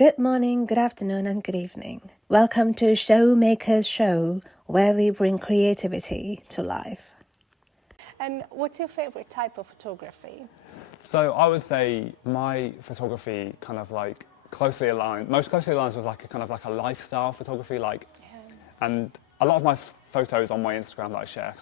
Good morning, good afternoon, and good evening. Welcome to Showmakers Show, where we bring creativity to life. And what's your favorite type of photography? So I would say my photography kind of like most closely aligns with like a kind of like a lifestyle photography, and a lot of my photos on my Instagram that I share,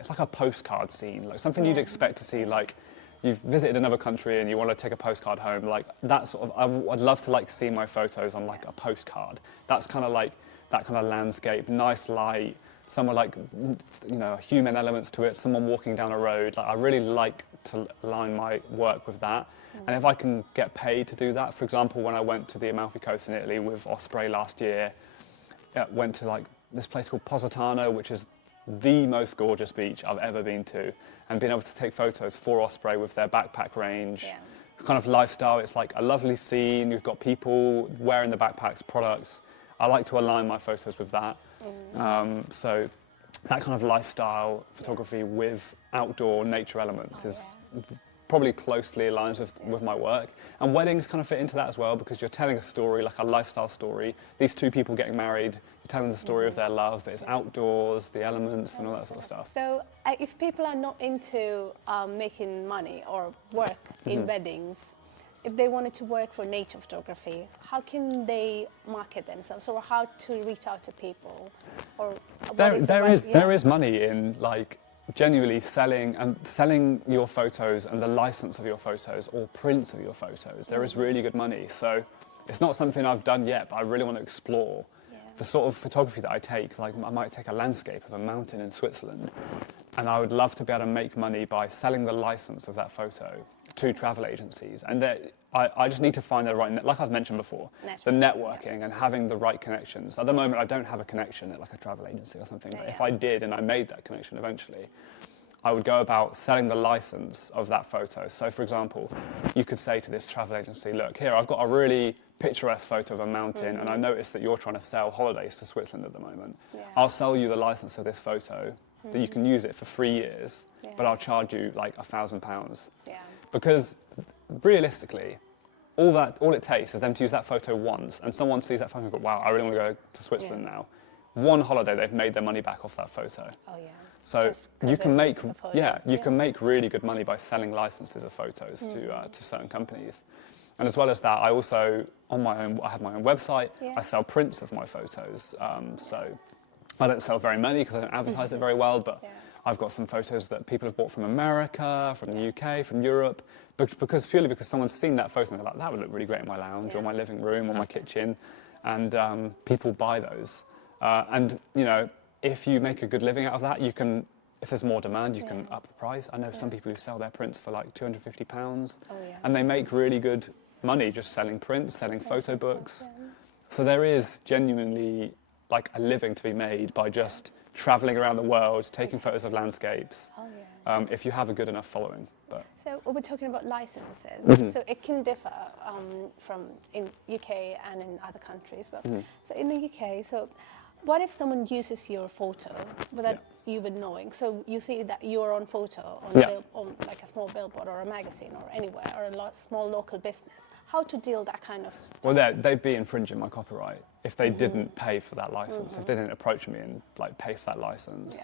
it's like a postcard scene, like something you'd expect to see, like you've visited another country and you want to take a postcard home, like that sort of, I'd love to like see my photos on like a postcard. That's kind of like that kind of landscape, nice light, somewhere like, you know, human elements to it, someone walking down a road. Like I really like to align my work with that. And if I can get paid to do that, for example, when I went to the Amalfi Coast in Italy with Osprey last year, went to like this place called Positano, which is the most gorgeous beach I've ever been to, and being able to take photos for Osprey with their backpack range, kind of lifestyle. It's like a lovely scene. You've got people wearing the backpacks, products. I like to align my photos with that. So that kind of lifestyle photography with outdoor nature elements is probably closely aligns with my work. And weddings kind of fit into that as well, because you're telling a story, like a lifestyle story. These two people getting married, you're telling the story of their love, but it's outdoors, the elements and all that sort of stuff. So if people are not into making money or work in weddings, if they wanted to work for nature photography, how can they market themselves, or how to reach out to people? Or there is money in like genuinely selling your photos and the license of your photos or prints of your photos. There is really good money. So it's not something I've done yet, but I really want to explore the sort of photography that I take. Like I might take a landscape of a mountain in Switzerland, and I would love to be able to make money by selling the license of that photo to travel agencies. And I just need to find the right, like I've mentioned before, the networking and having the right connections. At the moment, I don't have a connection at like a travel agency or something, but if I did and I made that connection eventually, I would go about selling the license of that photo. So for example, you could say to this travel agency, look, here, I've got a really picturesque photo of a mountain, and I noticed that you're trying to sell holidays to Switzerland at the moment. I'll sell you the license of this photo, that you can use it for 3 years, but I'll charge you like £1,000. Because realistically, all it takes is them to use that photo once, and someone sees that photo and goes, wow, I really want to go to Switzerland now. One holiday, they've made their money back off that photo. So you can make, you can make really good money by selling licenses of photos to certain companies. And as well as that, I also, I have my own website. I sell prints of my photos. So I don't sell very many because I don't advertise it very well, but I've got some photos that people have bought from America, from the UK, from Europe, purely because someone's seen that photo and they're like, that would look really great in my lounge or my living room or my kitchen, and people buy those. And you know, if you make a good living out of that, you can, if there's more demand, you can up the price. I know some people who sell their prints for like £250, and they make really good money just selling prints, selling photo books. So there is genuinely like a living to be made by just traveling around the world, taking photos of landscapes, if you have a good enough following. But so we're talking about licenses, so it can differ from in UK and in other countries. But so in the UK, so what if someone uses your photo without you even knowing? So you see that you're on photo on like a small billboard or a magazine or anywhere, or a small local business. How to deal that kind of stuff? Well, they'd be infringing my copyright if they didn't pay for that license. If they didn't approach me and like pay for that license,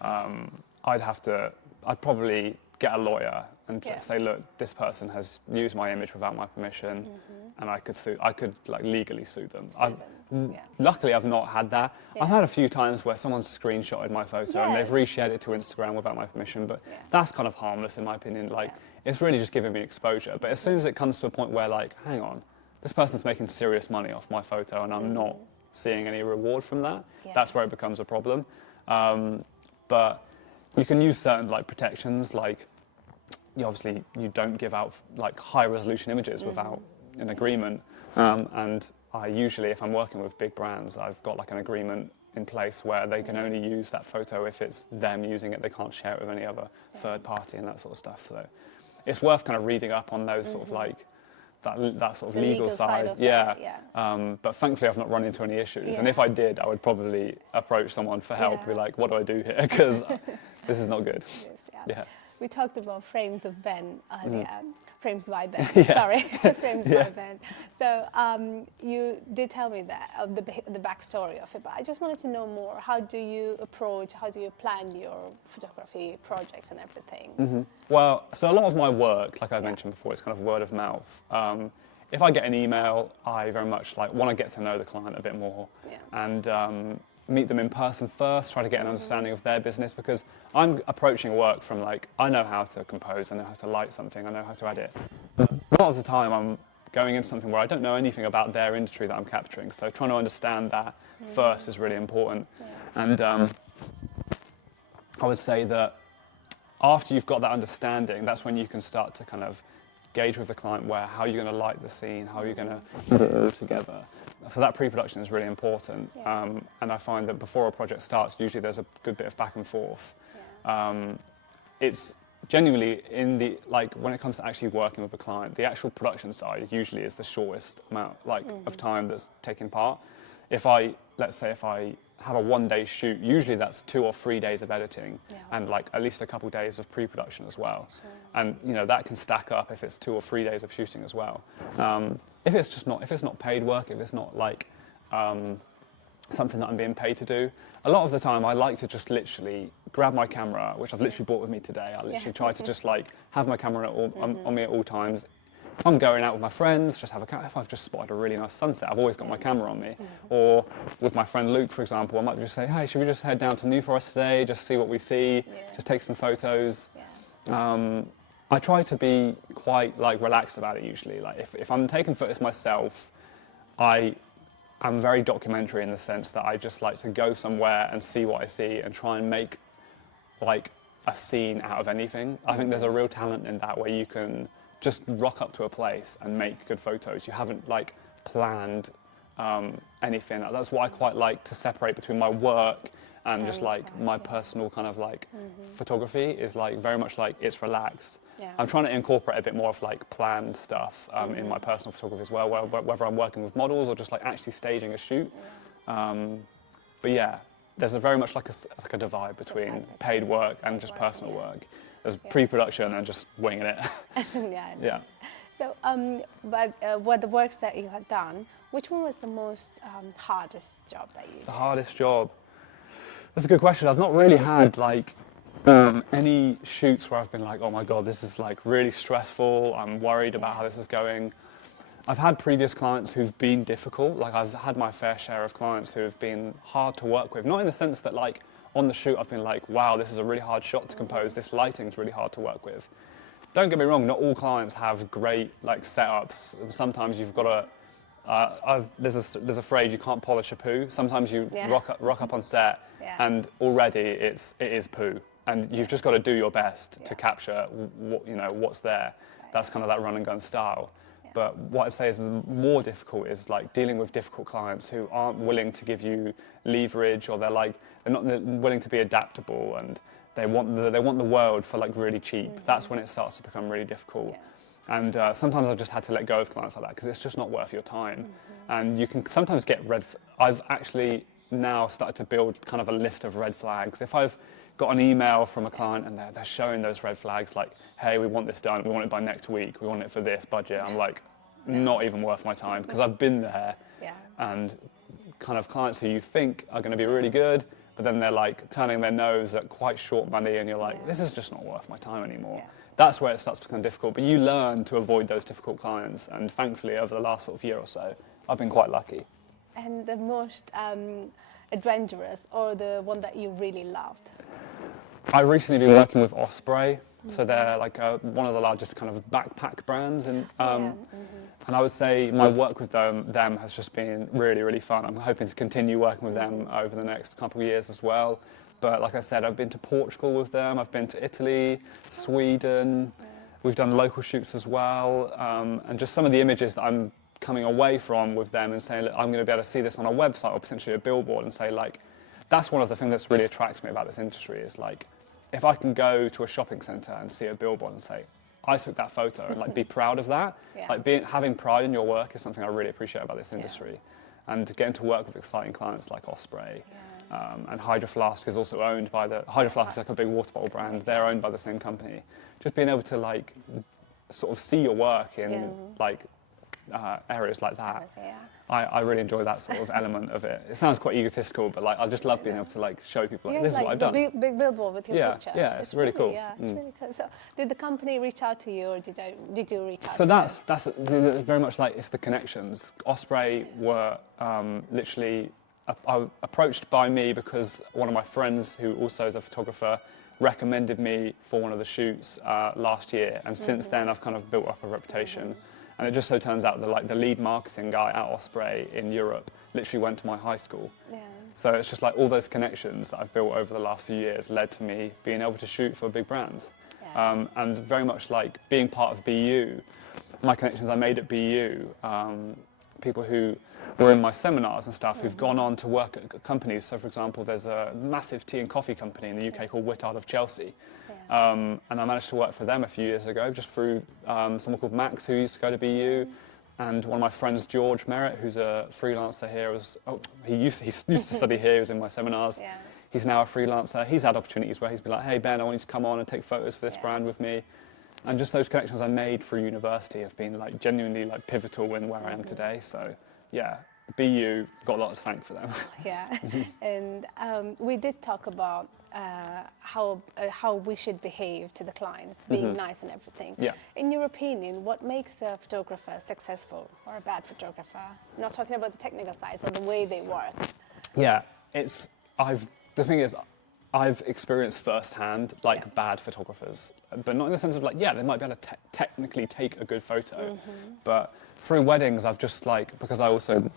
I'd probably get a lawyer and say, look, this person has used my image without my permission, and I could like legally sue them. Luckily, I've not had that. I've had a few times where someone's screenshotted my photo and they've reshared it to Instagram without my permission, but that's kind of harmless in my opinion. Like, it's really just giving me exposure. But as soon as it comes to a point where, like, hang on, this person's making serious money off my photo and I'm not seeing any reward from that, that's where it becomes a problem. But you can use certain like protections, like obviously you don't give out like high resolution images without an agreement, and I usually, if I'm working with big brands, I've got like an agreement in place where they can only use that photo if it's them using it. They can't share it with any other third party and that sort of stuff. So it's worth kind of reading up on those sort of like that sort of legal side. But thankfully I've not run into any issues. And if I did, I would probably approach someone for help, be like, what do I do here? Because this is not good. we talked about Frames of Ben earlier. Frames by Ben, Yeah. sorry, Frames Yeah. by Ben. So you did tell me that, the backstory of it, but I just wanted to know more. How do you plan your photography projects and everything? Well, so a lot of my work, like I mentioned before, is kind of word of mouth. If I get an email, I very much like want to get to know the client a bit more and meet them in person first, try to get an understanding of their business, because I'm approaching work from like, I know how to compose, I know how to light something, I know how to edit. But a lot of the time I'm going into something where I don't know anything about their industry that I'm capturing, so trying to understand that first is really important. And I would say that after you've got that understanding, that's when you can start to kind of gauge with the client how you're going to light the scene, how you're going to put it all together. So that pre-production is really important. And I find that before a project starts, usually there's a good bit of back and forth. It's genuinely when it comes to actually working with a client, the actual production side usually is the shortest amount of time that's taking part. Let's say if I have a one-day shoot, usually that's 2 or 3 days of editing and like at least a couple days of pre-production as well. And that can stack up if it's 2 or 3 days of shooting as well. If it's not paid work, if it's not like something that I'm being paid to do, a lot of the time I like to just literally grab my camera, which I've literally brought with me today. I literally try to just like have my camera on me at all times. If I'm going out with my friends, just have a camera. If I've just spotted a really nice sunset, I've always got my camera on me. Or with my friend Luke, for example, I might just say, hey, should we just head down to New Forest today, just see what we see, just take some photos. I try to be quite like relaxed about it usually. Like if I'm taking photos myself, I'm very documentary in the sense that I just like to go somewhere and see what I see and try and make like a scene out of anything. I think there's a real talent in that, where you can just rock up to a place and make good photos. You haven't like planned anything. That's why I quite like to separate between my work and just like my personal kind of like photography is like very much like it's relaxed. I'm trying to incorporate a bit more of like planned stuff in my personal photography as well, whether I'm working with models or just like actually staging a shoot. But yeah, there's a very much like a divide between paid work and just personal work. There's pre-production and just winging it. Yeah. So, what the works that you had done, which one was the most hardest job that you did? The hardest job? That's a good question. I've not really had like any shoots where I've been like, oh my God, this is like really stressful. I'm worried about how this is going. I've had previous clients who've been difficult. Like I've had my fair share of clients who have been hard to work with. Not in the sense that like on the shoot I've been like, wow, this is a really hard shot to compose. This lighting's really hard to work with. Don't get me wrong, not all clients have great like setups. Sometimes you've got to, there's a phrase, you can't polish a poo. Sometimes you rock up on set and already it is poo. And you've just got to do your best to capture what's there. That's kind of that run and gun style. But what I'd say is more difficult is like dealing with difficult clients who aren't willing to give you leverage, or they're not willing to be adaptable, and they want the world for like really cheap. That's when it starts to become really difficult. And sometimes I've just had to let go of clients like that because it's just not worth your time. And you can sometimes get I've actually now started to build kind of a list of red flags. If I've got an email from a client and they're showing those red flags like, hey, we want this done, we want it by next week, we want it for this budget, I'm like, not even worth my time, because I've been there. And kind of clients who you think are going to be really good, but then they're like turning their nose at quite short money, and you're like, this is just not worth my time anymore. That's where it starts to become difficult. But you learn to avoid those difficult clients, and thankfully over the last sort of year or so, I've been quite lucky. And the most adventurous, or the one that you really loved? I've recently been working with Osprey, so they're like one of the largest kind of backpack brands, and I would say my work with them has just been really, really fun. I'm hoping to continue working with them over the next couple of years as well. But like I said, I've been to Portugal with them, I've been to Italy, Sweden, we've done local shoots as well, and just some of the images that I'm coming away from with them and saying, look, I'm going to be able to see this on a website or potentially a billboard, and say like, that's one of the things that's really attracts me about this industry, is like, if I can go to a shopping centre and see a billboard and say, I took that photo, and like be proud of that, like having pride in your work is something I really appreciate about this industry. And getting to work with exciting clients like Osprey And Hydro Flask is also owned by Hydro Flask is like a big water bottle brand. They're owned by the same company. Just being able to like sort of see your work in like areas like that. I really enjoy that sort of element of it. It sounds quite egistical, but like I just love being able to like show people like, this is what I've done. Big billboard with your picture. Yeah, it's really cool. Yeah, it's really cool. So, did the company reach out to you, or did you reach out? So to that's very much like it's the connections. Osprey were literally approached by me because one of my friends, who also is a photographer, recommended me for one of the shoots last year, and since then I've kind of built up a reputation. And it just so turns out that like the lead marketing guy at Osprey in Europe literally went to my high school. Yeah. So it's just like all those connections that I've built over the last few years led to me being able to shoot for big brands. Yeah. And very much like being part of BU, my connections I made at BU, people who were in my seminars and stuff who've gone on to work at companies. So for example, there's a massive tea and coffee company in the UK called Whittard of Chelsea. And I managed to work for them a few years ago just through someone called Max who used to go to BU, and one of my friends, George Merritt, who's a freelancer here. He used to study here. He was in my seminars. Yeah. He's now a freelancer. He's had opportunities where he's been like, hey Ben, I want you to come on and take photos for this brand with me. And just those connections I made through university have been like genuinely like pivotal in where I am today. So yeah, BU, got a lot to thank for them. Yeah, and we did talk about how we should behave to the clients, being nice and everything. Yeah. In your opinion, what makes a photographer successful or a bad photographer? I'm not talking about the technical side, so the way they work. Yeah, the thing is, I've experienced firsthand like bad photographers, but not in the sense of like, they might be able to technically take a good photo, but through weddings, I've just like, because I also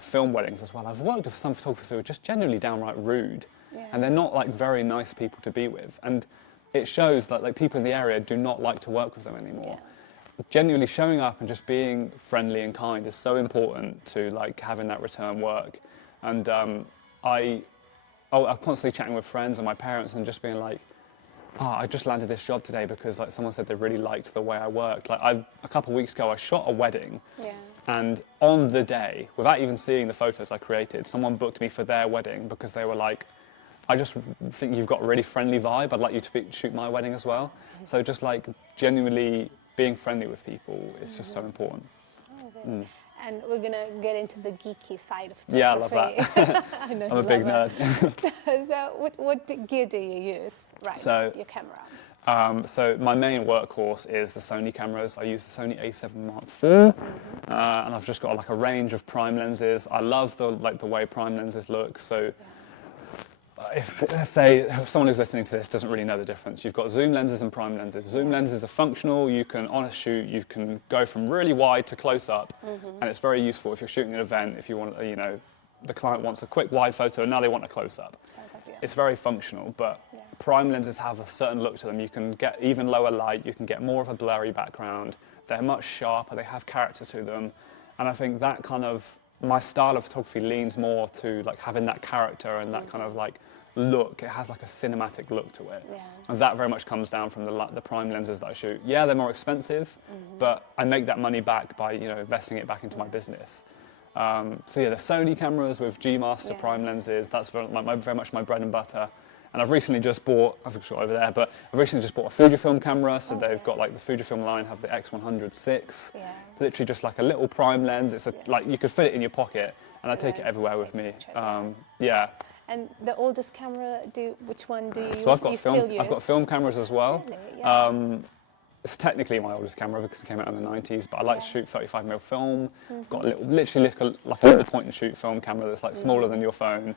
film weddings as well, I've worked with some photographers who are just genuinely downright rude, and they're not like very nice people to be with, and it shows that like people in the area do not like to work with them anymore. Genuinely showing up and just being friendly and kind is so important to like having that return work, and I'm constantly chatting with friends and my parents and just being like, I just landed this job today because like someone said they really liked the way I worked. Like a couple of weeks ago, I shot a wedding, and on the day, without even seeing the photos I created, someone booked me for their wedding because they were like, I just think you've got a really friendly vibe. I'd like you to shoot my wedding as well. So just like genuinely being friendly with people is just so important. And we're going to get into the geeky side of photography. Yeah, I love that. I'm a big nerd. So what gear do you use your camera? So my main workhorse is the Sony cameras. I use the Sony A7 Mark IV, and I've just got like a range of prime lenses. I love the way prime lenses look. So if, let's say, someone who's listening to this doesn't really know the difference, you've got zoom lenses and prime lenses. Zoom lenses are functional. You can, on a shoot, you can go from really wide to close up, and it's very useful if you're shooting an event, if you want, the client wants a quick wide photo and now they want a close-up. It's very functional, but prime lenses have a certain look to them. You can get even lower light, you can get more of a blurry background. They're much sharper, they have character to them, and I think that kind of, my style of photography leans more to like having that character and that kind of like look. It has like a cinematic look to it, and that very much comes down from the prime lenses that I shoot. Yeah, they're more expensive, but I make that money back by investing it back into my business. So yeah, the Sony cameras with G Master prime lenses, that's very much my bread and butter. And I've recently just bought, I've shot over there, but I've recently just bought a Fujifilm camera. So they've got like the Fujifilm line have the X100 literally just like a little prime lens. It's like you could fit it in your pocket, and I take it everywhere with me. And the oldest camera, which one do you use? So I've got film cameras as well. Really? Yeah. It's technically my oldest camera because it came out in the 90s, but I like to shoot 35mm film. I've got literally like a little point-and-shoot film camera that's like smaller than your phone,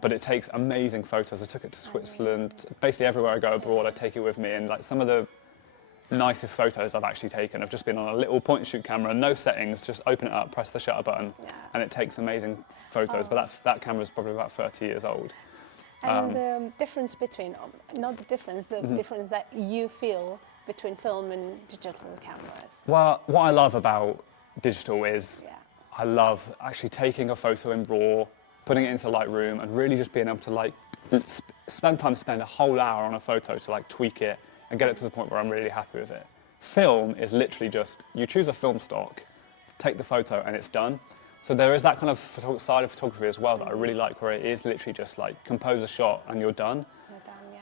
but it takes amazing photos. I took it to Switzerland. Basically everywhere I go abroad, I take it with me, and like some of the nicest photos I've actually taken have just been on a little point-and-shoot camera, no settings, just open it up, press the shutter button, and it takes amazing photos. But that camera is probably about 30 years old. And the difference between, not the difference, the difference that you feel between film and digital cameras? Well, what I love about digital is I love actually taking a photo in RAW, putting it into Lightroom, and really just being able to like spend a whole hour on a photo to like tweak it and get it to the point where I'm really happy with it. Film is literally just, you choose a film stock, take the photo, and it's done. So there is that kind of side of photography as well that I really like, where it is literally just like compose a shot and you're done.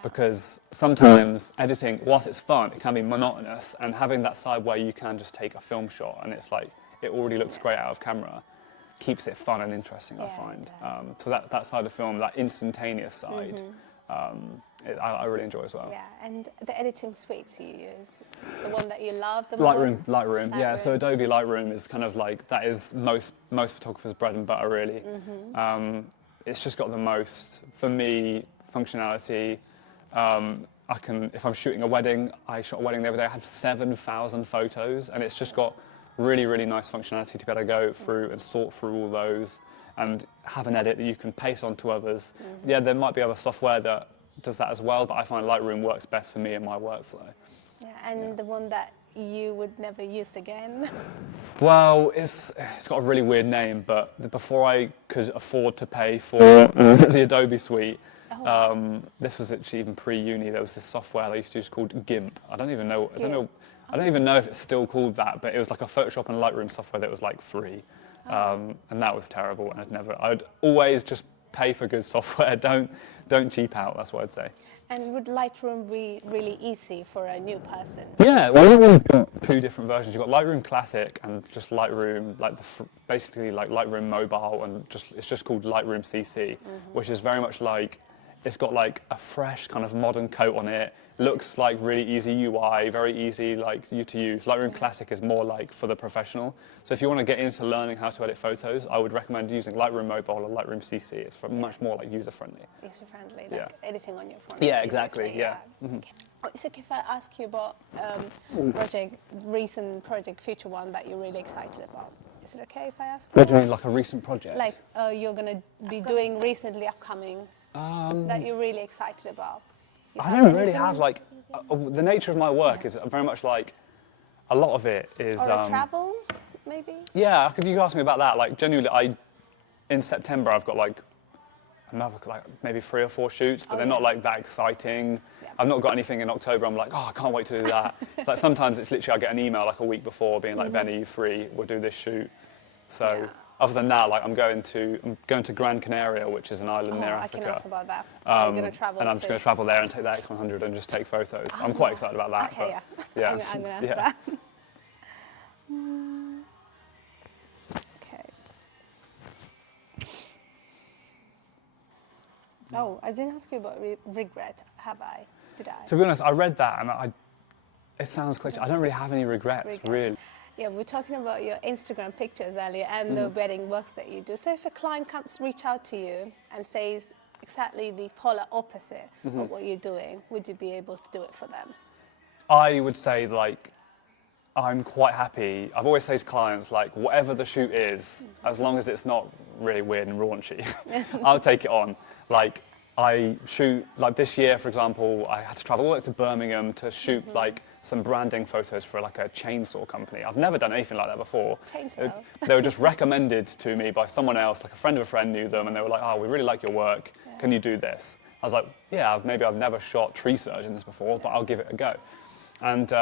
Because sometimes editing, whilst it's fun, it can be monotonous, and having that side where you can just take a film shot and it's like, it already looks great out of camera, keeps it fun and interesting, I find. So that side of film, that instantaneous side, I really enjoy as well. Yeah, and the editing suites you use, the one that you love the Lightroom, yeah. So Adobe Lightroom is kind of like, that is most photographers' bread and butter, really. It's just got the most, for me, functionality. I can, if I'm shooting a wedding, I shot a wedding the other day, I had 7,000 photos, and it's just got really, really nice functionality to be able to go through and sort through all those and have an edit that you can paste on to others. Yeah, there might be other software that does that as well, but I find Lightroom works best for me in my workflow. Yeah, and the one that you would never use again? Well, it's got a really weird name, but before I could afford to pay for the Adobe suite, this was actually even pre-uni. There was this software I used to use called GIMP. I don't even know if it's still called that, but it was like a Photoshop and Lightroom software that was like free, and that was terrible. And I'd always just pay for good software. Don't cheap out. That's what I'd say. And would Lightroom be really easy for a new person? Yeah, well, Lightroom's got two different versions. You've got Lightroom Classic and just Lightroom, like basically like Lightroom Mobile, and it's just called Lightroom CC, which is very much like, it's got like a fresh kind of modern coat on it. Looks like really easy UI, very easy like you to use. Lightroom Classic is more like for the professional. So if you want to get into learning how to edit photos, I would recommend using Lightroom Mobile or Lightroom CC. It's much more like user-friendly. User-friendly, like editing on your phone. Yeah, exactly, yeah. Okay. So if I ask you about recent project, future one that you're really excited about, is it okay if I ask you? What do you mean, like a recent project? Like you're going to be doing recently upcoming that you're really excited about? I don't really have like, the nature of my work is very much like, a lot of it is... Or travel, maybe? Yeah, you could ask me about that. Like genuinely, in September I've got like another like maybe 3 or 4 shoots, but they're not like that exciting. Yeah. I've not got anything in October. I'm like, I can't wait to do that. Like sometimes it's literally I get an email like a week before being like, Ben, are you free? We'll do this shoot. So other than that, like I'm going to Gran Canaria, which is an island near Africa. I can ask about that. I'm going to travel. And I'm just going to travel there and take the X100 and just take photos. I'm quite excited about that. Okay, yeah. I'm going to ask that. Okay. Oh, I didn't ask you about regret, have I? Did I? To be honest, I read that and it sounds cliche. I don't really have any regrets. Really. Yeah, we're talking about your Instagram pictures earlier and the wedding works that you do. So if a client reach out to you and says exactly the polar opposite of what you're doing, would you be able to do it for them? I would say like, I'm quite happy. I've always said to clients, like, whatever the shoot is, as long as it's not really weird and raunchy, I'll take it on. Like, I shoot, like this year, for example, I had to travel all the way to Birmingham to shoot like some branding photos for like a chainsaw company. I've never done anything like that before. Chainsaw? They were just recommended to me by someone else, like a friend of a friend knew them, and they were like, we really like your work. Can you do this? I was like, yeah, maybe I've never shot tree surgeons before, but I'll give it a go. And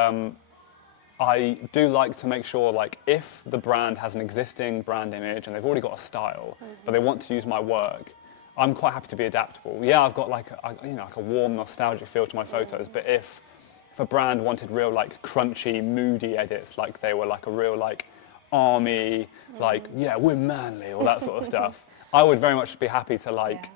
I do like to make sure, like, if the brand has an existing brand image and they've already got a style, but they want to use my work, I'm quite happy to be adaptable. Yeah, I've got like a warm, nostalgic feel to my photos, but if a brand wanted real like crunchy, moody edits, like they were like a real like army, like we're manly, all that sort of stuff, I would very much be happy to like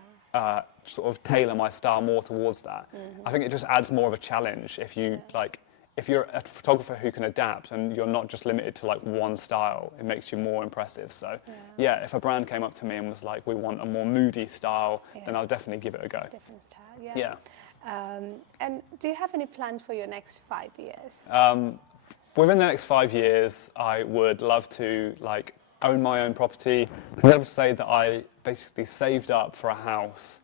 sort of tailor my style more towards that. I think it just adds more of a challenge if you like. If you're a photographer who can adapt and you're not just limited to like one style, it makes you more impressive. So yeah, if a brand came up to me and was like, we want a more moody style, then I'll definitely give it a go. Different style, yeah. And do you have any plans for your next 5 years? Within the next 5 years, I would love to like own my own property. I'd be able to say that I basically saved up for a house.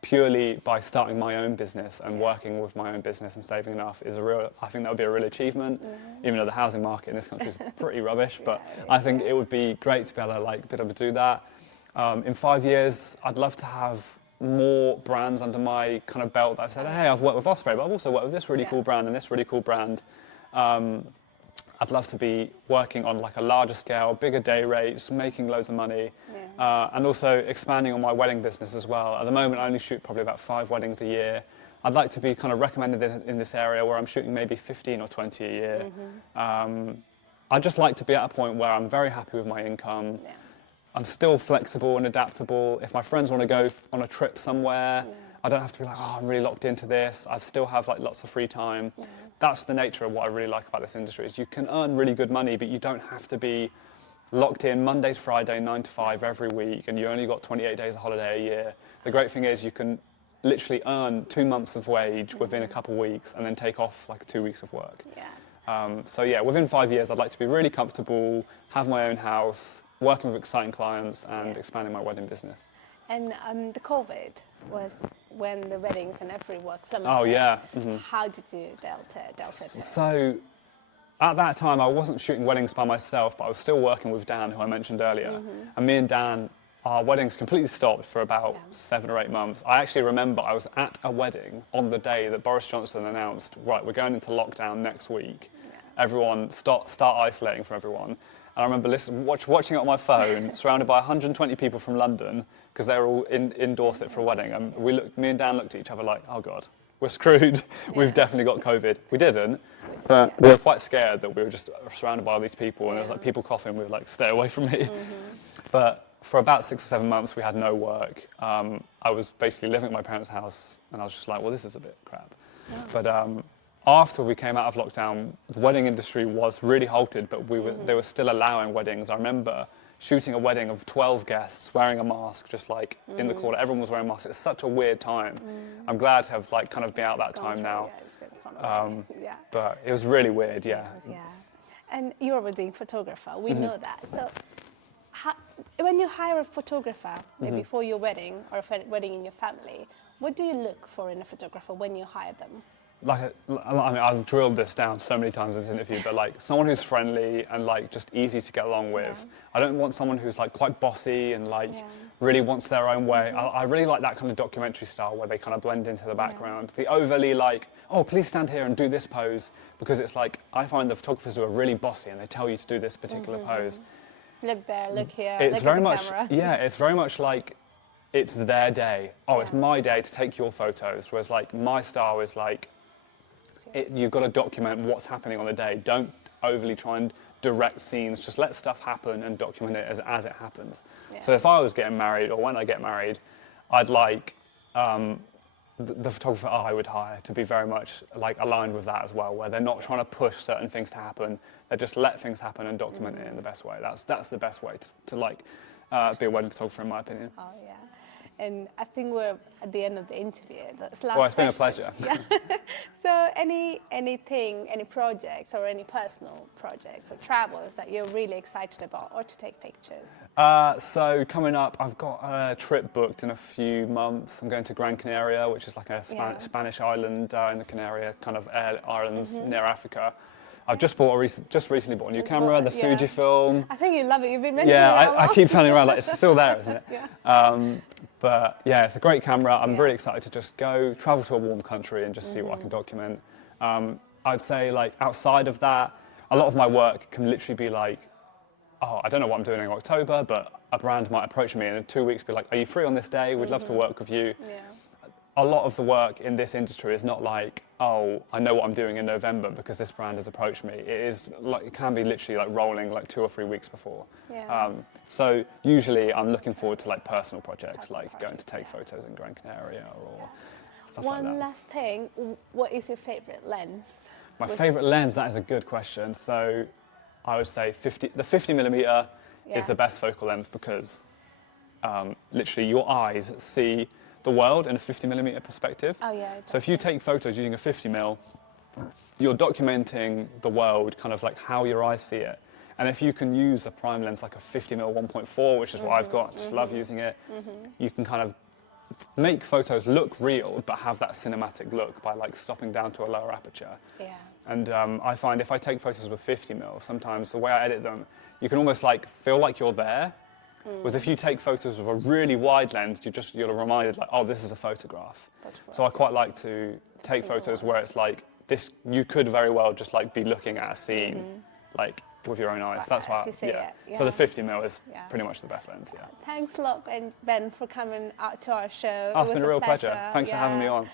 Purely by starting my own business and working with my own business and saving enough I think that would be a real achievement, even though the housing market in this country is pretty rubbish, but I think it would be great to be able to do that. In 5 years, I'd love to have more brands under my kind of belt that I've said, hey, I've worked with Osprey, but I've also worked with this really cool brand and this really cool brand. I'd love to be working on like a larger scale, bigger day rates, making loads of money, and also expanding on my wedding business as well. At the moment, I only shoot probably about 5 weddings a year. I'd like to be kind of recommended in this area where I'm shooting maybe 15 or 20 a year. I'd just like to be at a point where I'm very happy with my income. Yeah. I'm still flexible and adaptable. If my friends want to go on a trip somewhere, I don't have to be like, oh, I'm really locked into this. I still have like lots of free time. Yeah. That's the nature of what I really like about this industry, is you can earn really good money, but you don't have to be locked in Monday to Friday, 9 to 5 every week, and you only got 28 days of holiday a year. The great thing is you can literally earn 2 months of wage within a couple of weeks and then take off like 2 weeks of work. Yeah. So yeah, within 5 years, I'd like to be really comfortable, have my own house, working with exciting clients and expanding my wedding business. And the COVID was when the weddings and every work plummeted. Oh yeah. How did you dealt it? So at that time, I wasn't shooting weddings by myself, but I was still working with Dan, who I mentioned earlier. And me and Dan, our weddings completely stopped for about 7 or 8 months. I actually remember I was at a wedding on the day that Boris Johnson announced, right, we're going into lockdown next week. Everyone start isolating from everyone. And I remember watching it on my phone, surrounded by 120 people from London, because they were all in Dorset for a wedding. And me and Dan looked at each other like, oh God, we're screwed. We've definitely got COVID. We didn't, but we were quite scared that we were just surrounded by all these people, and there was like people coughing. We were like, stay away from me. But for about 6 or 7 months, we had no work. I was basically living at my parents' house, and I was just like, well, this is a bit crap. But after we came out of lockdown, the wedding industry was really halted, but they were still allowing weddings. I remember shooting a wedding of 12 guests wearing a mask, just like in the corner. Everyone was wearing masks. It's such a weird time. I'm glad to have like kind of been out that time now. But it was really weird, yeah. And you're a wedding photographer. We know that. So when you hire a photographer, maybe for your wedding or a wedding in your family, what do you look for in a photographer when you hire them? I mean, I've drilled this down so many times in this interview, but like someone who's friendly and like just easy to get along with. I don't want someone who's like quite bossy and like really wants their own way. I really like that kind of documentary style where they kind of blend into the background. The overly like, oh, please stand here and do this pose, because it's like, I find the photographers who are really bossy and they tell you to do this particular pose. Look there, look here, it's look very at the much, camera. yeah, it's very much like it's their day. Oh, it's my day to take your photos. Whereas like my style is like, you've got to document what's happening on the day. Don't overly try and direct scenes. Just let stuff happen and document it as it happens. So if I was getting married, or when I get married, I'd like the photographer I would hire to be very much like aligned with that as well, where they're not trying to push certain things to happen. They just let things happen and document it in the best way. That's the best way to like be a wedding photographer, in my opinion. Oh yeah. And I think we're at the end of the interview. That's last Well, it's been a question. pleasure. So any projects or any personal projects or travels that you're really excited about, or to take pictures? So coming up, I've got a trip booked in a few months. I'm going to Gran Canaria, which is like a Spanish island in the Canary kind of islands near Africa. I've just recently bought a new camera, the Fujifilm. I think you love it. You've been mentioning it a lot. I keep turning around like it's still there, isn't it? But yeah, it's a great camera. I'm really excited to just travel to a warm country and just see what I can document. I'd say like outside of that, a lot of my work can literally be like, oh, I don't know what I'm doing in October, but a brand might approach me and in 2 weeks be like, are you free on this day? We'd love to work with you. Yeah. A lot of the work in this industry is not like, oh, I know what I'm doing in November because this brand has approached me. It can be literally like rolling like 2 or 3 weeks before. Yeah. So usually I'm looking forward to like personal projects, going to take photos in Gran Canaria or stuff like that. One last thing, what is your favourite lens? My favourite lens, that is a good question. So I would say the 50mm is the best focal length because literally your eyes see the world in a 50mm perspective. Oh yeah. So if you take photos using a 50mm, you're documenting the world kind of like how your eyes see it. And if you can use a prime lens like a 50mm 1.4, which is what I've got, I just love using it, you can kind of make photos look real but have that cinematic look by like stopping down to a lower aperture. Yeah. And I find if I take photos with 50mm, sometimes the way I edit them, you can almost like feel like you're there. Whereas if you take photos with a really wide lens, you're reminded like, oh, this is a photograph. That's right. So I quite like to take photos where it's like this. You could very well just like be looking at a scene, like with your own eyes. That's why, yeah. So the 50mm is pretty much the best lens, Thanks a lot, Ben, for coming out to our show. Oh, it's been a real pleasure. Thanks for having me on.